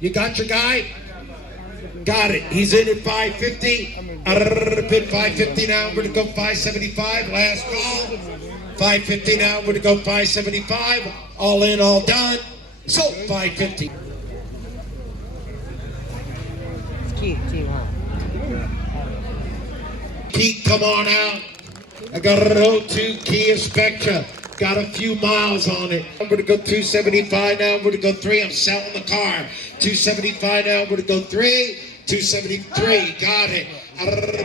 You got your guy? Got it. He's in at 550. Bid 550 now. We're going to go 575. Last call. 550 now. We're going to go 575. All in, all done. So 550. It's cute too, huh? Pete, come on out. I got a 02 Kia Spectra. Got a few miles on it. I'm going to go 275 now. I'm going to go 3. I'm selling the car. 275 now. I'm going to go 3. 273. Got it.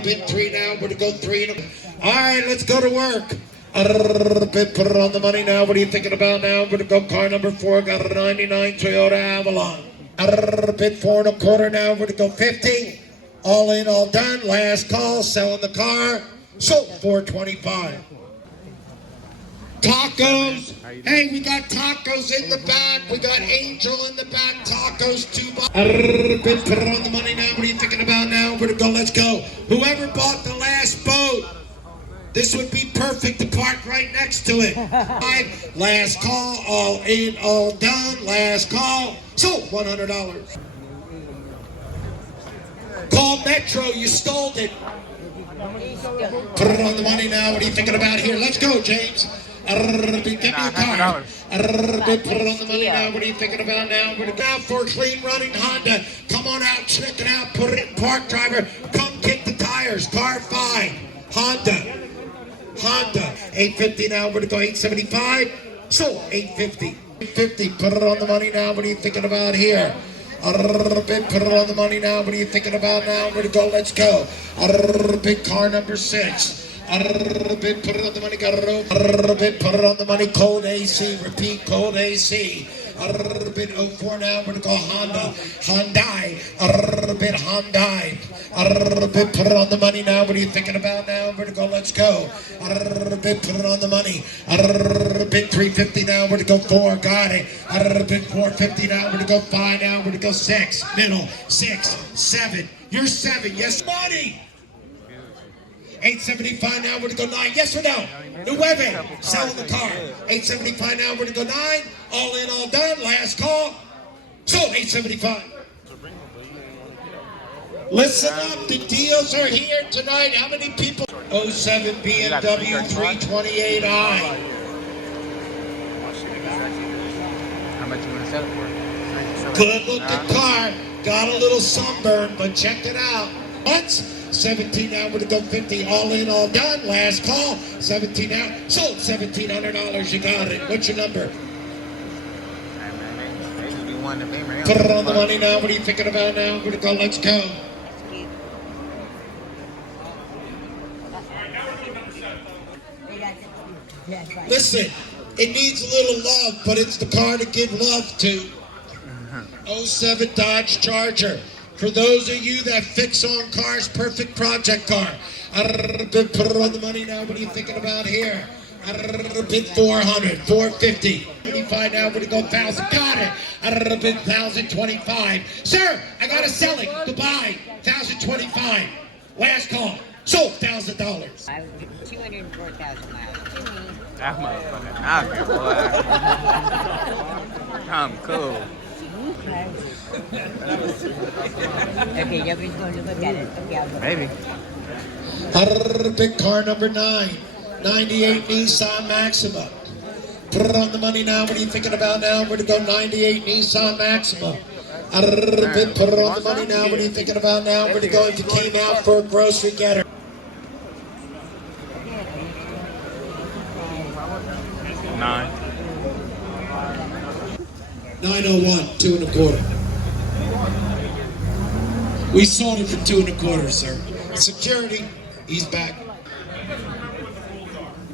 Bid 3 now. I'm going to go 3. All right, let's go to work. Bid, put it on the money now. What are you thinking about now? I'm going to go car number 4. Got a 99 Toyota Avalon. Bid 4 1/4 now. I'm going to go 50. All in, all done. Last call. Selling the car. Sold 425. Tacos. Hey, we got tacos in the back. We got Angel in the back. Tacos, $2. Put it on the money now. What are you thinking about now? We're going to go. Let's go. Whoever bought the last boat, this would be perfect to park right next to it. Last call. All in, all done. Last call. Sold $100. Call Metro. You stole it. Put it on the money now. What are you thinking about here? Let's go, James. Get me a car. Put it on the money now. What are you thinking about now? We're going to go out for a clean running Honda. Come on out, check it out. Put it in park, driver. Come kick the tires. Car 5. Honda. 850 now. We're going to go 875. So 850. 850. Put it on the money now. What are you thinking about here? Put it on the money now. What are you thinking about now? We're going to go. Let's go. Big car number 6. Put it on the money. Got it. Put it on the money. Cold AC. Repeat. Cold AC. Bit 04 now. We're going to go Honda. Hyundai. Put it on the money now. What are you thinking about now? We're going to go. Let's go. Put it on the money. Bit 350 now. We're going to go 4. Got it. Bit 450 now. We're going to go 5 now. We're going to go 6. Middle. 6. 7. You're 7. Yes, money. 875 now, we're going to go 9. Yes or no? 9. Selling the car. 875 now, we're going to go 9. All in, all done. Last call. Sold 875. Listen up, the deals are here tonight. How many people? 07 BMW 328i. How much you want to sell it for? Good looking car. Got a little sunburn, but check it out. Once. 17 now, we're going to go 50. All in, all done. Last call. 17 now. Sold $1,700. You got it. What's your number? Put it on the money now. What are you thinking about now? We're going to go. Let's go. Listen, it needs a little love, but it's the car to give love to. 07 Dodge Charger. For those of you that fix on cars, perfect project car. Put it on the money now. What are you thinking about here? Bid 400, 450. 25 now. We're going to go 1,000. Got it. Bid 1,025. Sir, I got to sell it. Goodbye. 1,025. Last call. Sold $1,000. 204,000 miles. That motherfucker knocking, boy. I'm cool. Okay, nobody's going to look at it. Okay, I'll look. Maybe. Big car number 9. 98 Nissan Maxima. Put it on the money now. What are you thinking about now? We're going to go 98 Nissan Maxima. Put it on the money now. What are you thinking about now? We're going to go if you came out for a grocery getter. 9. 901, 2 1/4. We sold it for 2 1/4, sir. Security, he's back.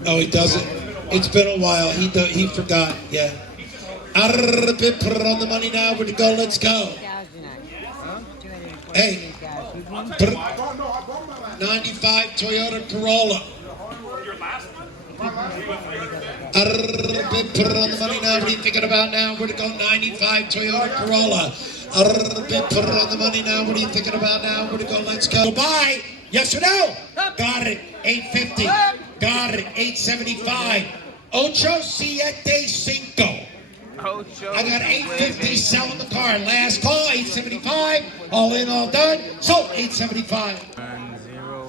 Oh, he doesn't. It's been a while. He forgot. Yeah. Put it on the money now. We're to go. Let's go. Hey, 95 Toyota Corolla. Put it on the money now. What are you thinking about now? We're to go 95 Toyota Corolla. Put it on the money now. What are you thinking about now? We're to go. Let's go. Buy. Yes or no? Got it. 850. Got it. 875. Ocho siete cinco. Oh, show. I got 850 selling the car. Last call, 875. All in, all done. Sold, 875.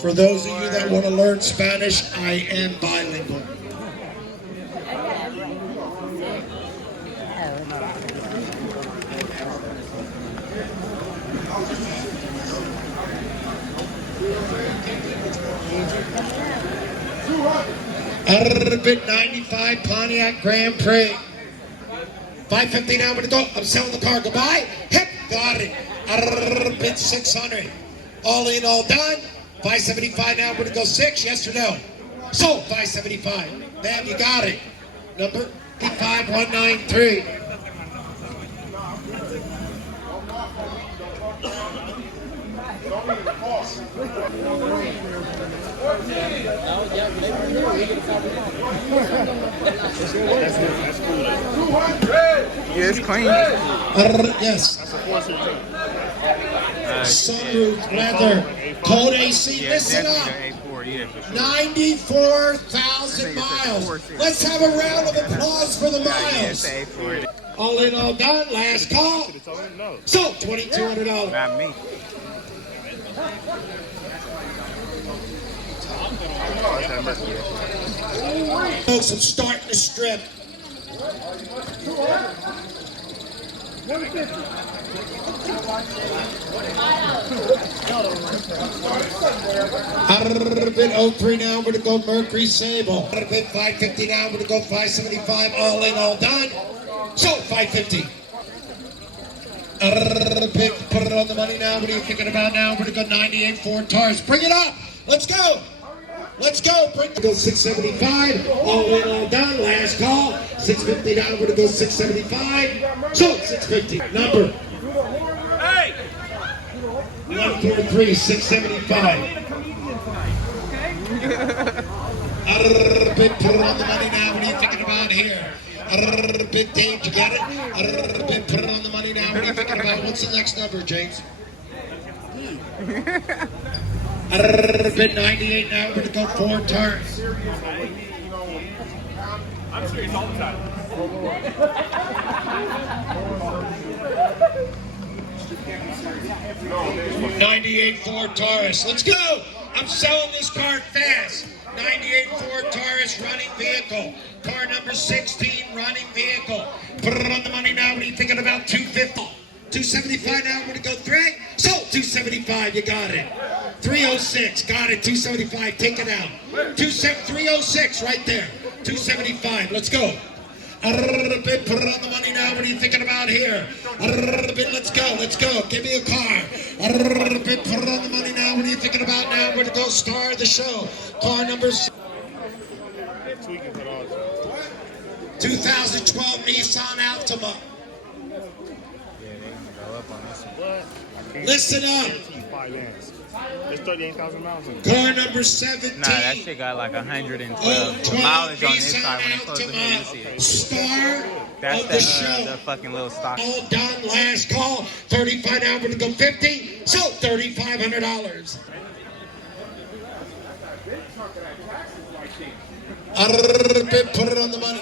For those of you that want to learn Spanish, I am bilingual. Arbit 95 Pontiac Grand Prix. 550 now, I'm going to go. I'm selling the car. Goodbye. Hip, got it. Arbit 600. All in, all done. 575 now, I'm going to go 6. Yes or no? Sold, 575. Bam, you got it. Number 55193. Yeah, it's clean. Yes. Sunroof, leather, cold AC. Yeah, Listen up. definitely the A4, yeah, for sure. 94,000 miles. Let's have a round of applause for the Yeah, it's miles. the A4. All in, all done. Last call. So, $2,200. Not me. Folks, I'm starting to strip. Arbit 03 now, I'm going to go Mercury Sable. Arbit 550 now, I'm going to go 575. All in, all done. So, 550. Arbit, put it on the money now. What are you thinking about now? We're going to go 98 Ford Taurus. Bring it up. Let's go. Let's go. Bring it. Go 675. All in, all done. Last call. 650 now. We're going to go 675. So, 650. Number. Hey. 143, 675. Arbit, put it on the money now. What are you thinking about here? Arbit, Dave, you got it? Arbit, put it on the money now. What are you thinking about? What's the next number, James? Arbit 98 now. We're going to go 4 turns. I'm serious all the time. 98 Ford Taurus. Let's go. I'm selling this car fast. 98 Ford Taurus running vehicle. Car number 16 running vehicle. Put it on the money now. What are you thinking about? 250. 275 now. We're going to go 3. So 275. You got it. 306. Got it. 275. Take it out. 306 right there. 275. Let's go. Arbit, put it on the money now. What are you thinking about here? Arbit, let's go. Let's go. Give me a car. Arbit, put it on the money now. What are you thinking about now? We're going to go star of the show. Car number 2012 Nissan Altima. Listen up. There's 38,000 miles in it. Car number 17. Nah, that shit got like 112 12 mileage on this Nissan side when it close to the Altima. Star That's of the show. the fucking little stock. All done. Last call. 35 now. We're going to go 50. So $3,500. Arbit, put it on the money.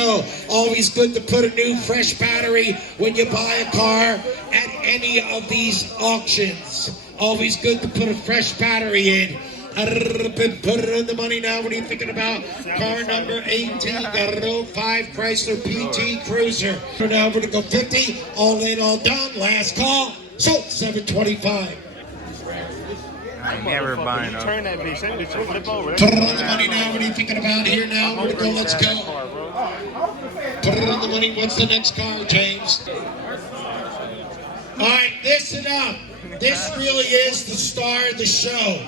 Oh, always good to put a new fresh battery when you buy a car at any of these auctions. Always good to put a fresh battery in. Arbit, put it on the money now. What are you thinking about? Car number 18, got an 05 Chrysler PT Cruiser. For now, we're going to go 50. All in, all done. Last call. So $725. I ain't never buying You them. turn that bitch, that bitch will flip over. Put it on the money now. What are you thinking about here now? We're going to go. Let's go. Put it on the money. What's the next car, James? All right, listen up. This really is the star of the show.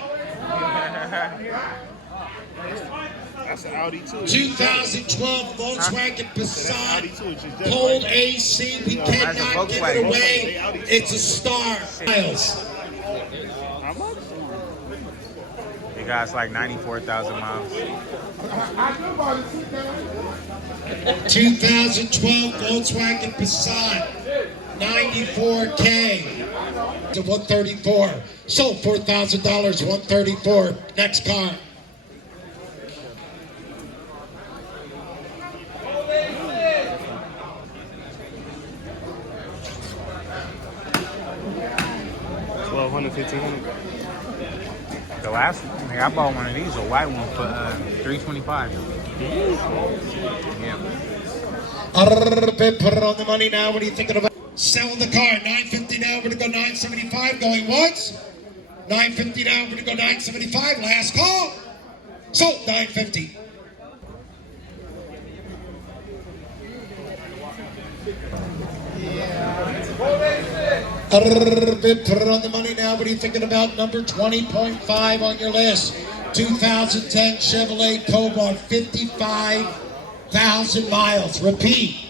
That's an Audi too. 2012 Volkswagen Passat. Audi too. Cold AC. We cannot give it away. It's a star. Miles. How much? It got like 94,000 miles. 2012 Volkswagen Passat. 94K. To 134. Sold $4,000. 134. Next car. Under 1500. The last, I bought one of these, a white one for $325. Yeah. Put it on the money now. What are you thinking about? Sell the car. $950 now. We're going to go $975. Going once. $950 now. We're going to go $975. Last call. Sold. $950. Put it on the money now. What are you thinking about? Number 20.5 on your list. 2010 Chevrolet Copart. 55,000 miles. Repeat.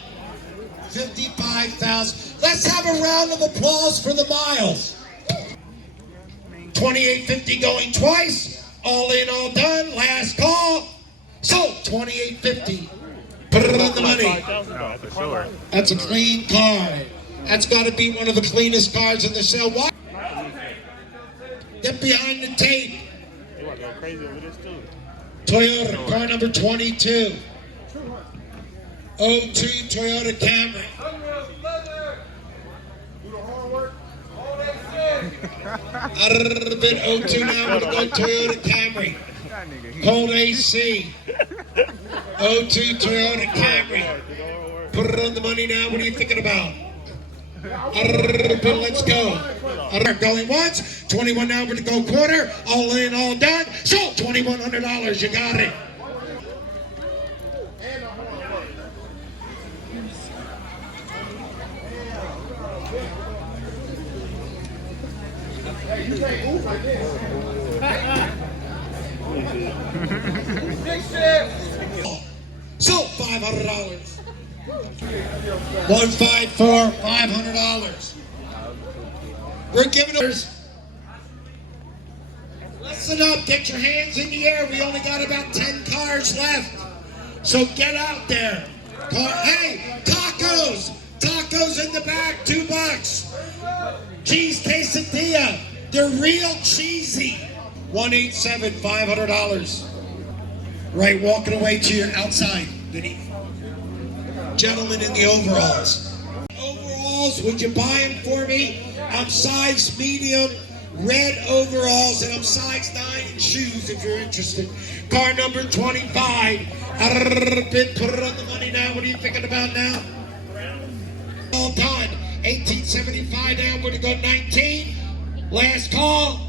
55,000. Let's have a round of applause for the miles. 2850 going twice. All in, all done. Last call. Sold. 2850. Put it on the money. No, for sure. That's a clean car. That's got to be one of the cleanest cars in the sale. Why? Get behind the tape. They want to go crazy over this too. Toyota, car number 22. 02 Toyota Camry. Out of the bit 02 now, we're going to go Toyota Camry. Cold AC. 02 Toyota Camry. Put it on the money now. What are you thinking about? Let's go. Going once. 21 now. We're to go quarter. All in, all done. So $2,100. You got it. So $500. 154, $500. We're giving us. Listen up, get your hands in the air. We only got about 10 cars left. So get out there. Hey, tacos! Tacos in the back, $2. Cheese quesadilla. They're real cheesy. 187, $500. Right, walking away to your outside, Vinny. Gentlemen in the overalls. Overalls, would you buy them for me? I'm size medium, red overalls, and I'm size 9 in shoes if you're interested. Car number 25. Put it on the money now. What are you thinking about now? All done. 1875 now. We're going to go 19. Last call.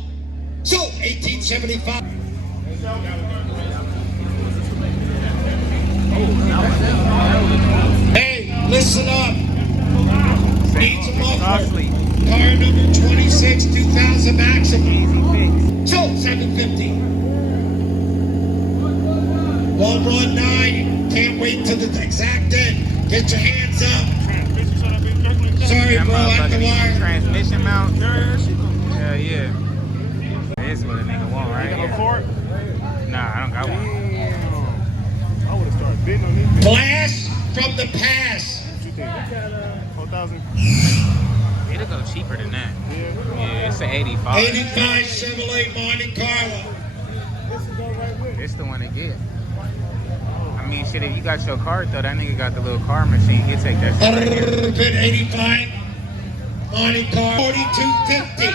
So 1875. Hey, listen up. Needs a muffler. Car number 26, 2000 maximum. So 750. 119. Can't wait till the exact end. Get your hands up. Sorry, bro. At the wire. Transmission mount. Yeah, yeah. That's what a nigga want right You got here. no Ford? Nah, I don't got one. I would have started bidding on this. Blast from the past. What you think? 4,000? It'll go cheaper than that. Yeah. Yeah, it's an 85. 85 Chevrolet Monte Carlo. It's the one to get. I mean, shit, if you got your card, though, that nigga got the little car machine. He'll take that shit right here. Bid 85 Monte Carlo. 4250.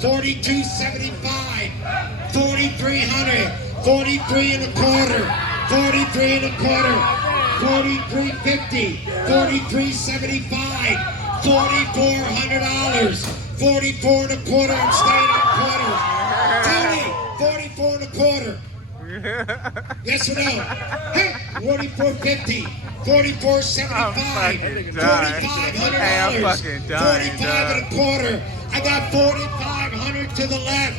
4275. 4300. 43 and a quarter. 43 and a quarter. 4350. 4375. $4,400. 44 and a quarter. I'm staying on quarters. Tony, 44 and a quarter. Yes or no? Hey, 4450. 4475. $4,500. 45 and a quarter. I got 4,500 to the left.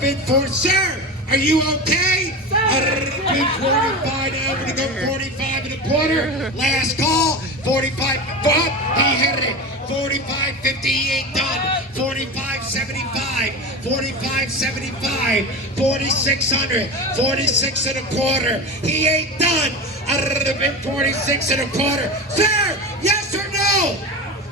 Bid for sir. Are you okay? Bid 45 now. We're gonna go 45 and a quarter. Last call. 45. He hit it. 45.50. He ain't done. 45.75. 45.75. 4,600. 46 and a quarter. He ain't done. Bid 46 and a quarter. Sir, yes or no?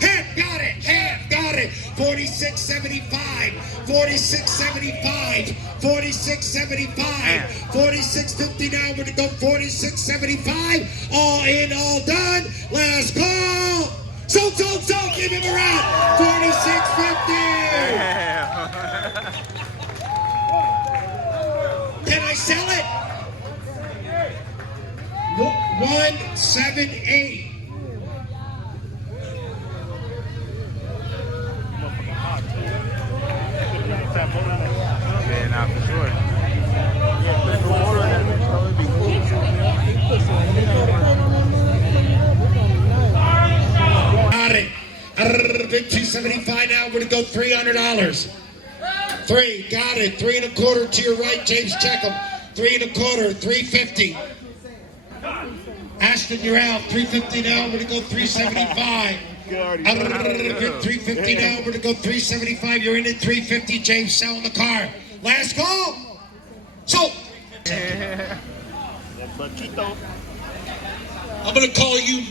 Half got it. Half got it. 46.75. 46.75. 46.75. 46.50 now. We're going to go 46.75. All in, all done. Last call. So. Give him a round. 46.50. Can I sell it? 178. Yeah, nah, for sure. Got it. Bid 275 now. We're going to go $300. 3. Got it. 3 1/4 to your right. James, check them. 3 1/4. 350. Ashton, you're out. 350 now. We're going to go 375. Bid 350 now. We're going to go 375. You're in at 350. James, selling the car. Last call. So, I'm going to call you